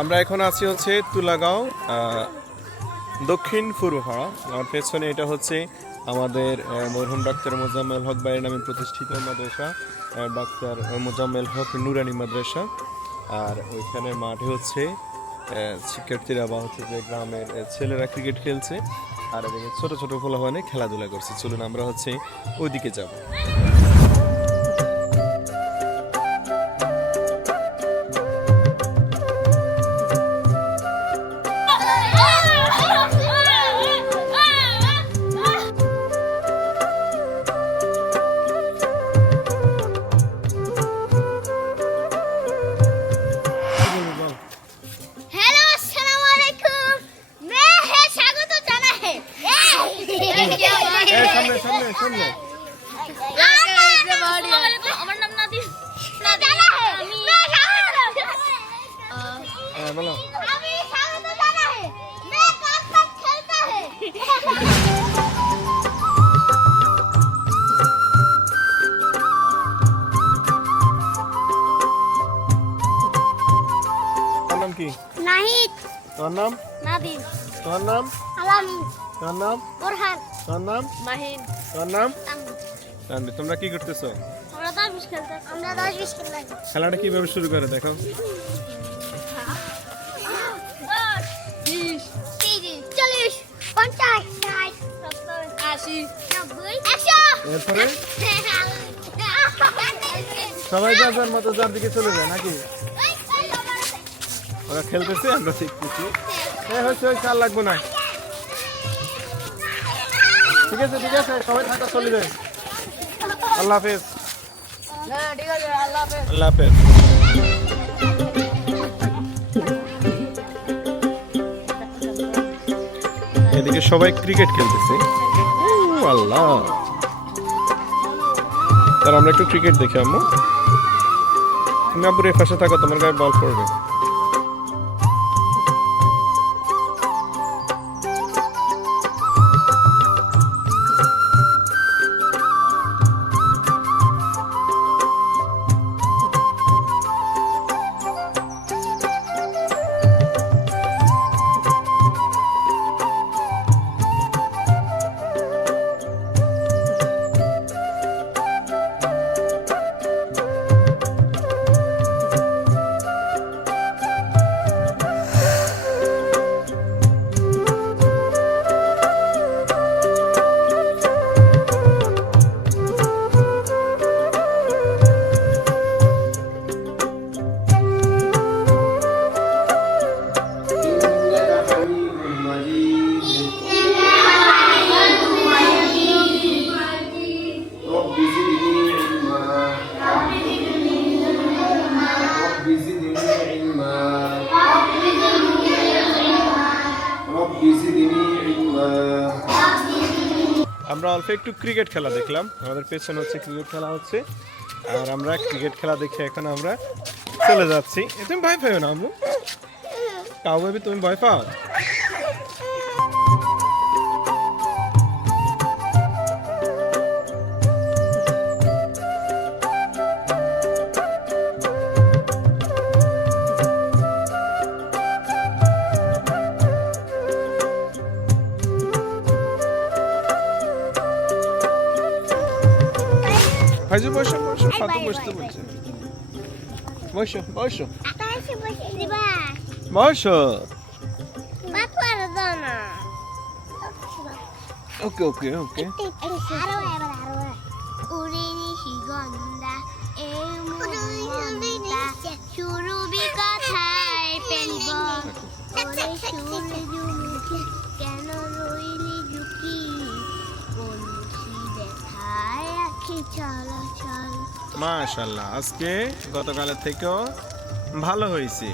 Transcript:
আমরা এখন আছি হচ্ছে তুলাগাঁও দক্ষিণ পূর্বপাড়া। আমার পেছনে এটা হচ্ছে আমাদের মরহুম ডাক্তার মোজাম্মেল হক ভাইয়ের নামে প্রতিষ্ঠিত মাদ্রাসা, ডাক্তার মোজাম্মেল হক নুরানি মাদ্রাসা। আর ওইখানে মাঠে হচ্ছে শিক্ষার্থীরা বা হচ্ছে যে গ্রামের ছেলেরা ক্রিকেট খেলছে, আর এদিকে ছোট ছোট পোলাপানে খেলাধুলা করছে। চলুন আমরা হচ্ছে ওইদিকে যাব। আমার নাম নাদিম। বলো। তোমার নাম কি? নাহিদ। তোমার নাম? নাদিম। তোমার নাম? আলামিন। তোমার নাম? বোরহান। তোমার নাম? মাহিন। তোমার নাম? তানভীর। তানভীর। তোমরা কি করতেছো? আমরা 10-20 খেলতাম। আমরা 10-20 খেলতাম। খেলাটা কিভাবে শুরু করে দেখো। 20, 30, 40, 50, 60, 70, 80, 90, 100। এরপরে সবাই যার যার মতো যার দিকে চলে যায় নাকি? ওরা খেলতেছে, আমরা শিখতেছি। হয়েছে আর লাগবো না। ঠিক আছে ঠিক আছে, সবাই থাকা চলে যায়। আল্লাহ হাফেজ। আল্লাহ হাফেজ। এদিকে সবাই ক্রিকেট খেলতেছে। আল্লাহ, তার আমরা একটু ক্রিকেট দেখি। আম্মু, তুমি আব্বুর এই পাশে থাকো, তোমার গায়ে বল পড়বে। আমরা অল্প একটু ক্রিকেট খেলা দেখলাম। আমাদের পেছনে হচ্ছে ক্রিকেট খেলা হচ্ছে, আর আমরা ক্রিকেট খেলা দেখে এখন আমরা চলে যাচ্ছি। তুমি ভয় পাও না আম্মু? কাউ ভাবি তুমি ভয় পাও? ভাইজু বসো বসো, ফাতু বসতে বলছে। বসো বসো বসো। ওকে ওকে ওকে। মাশাআল্লাহ, আজকে গতকালের থেকেও ভালো হয়েছে।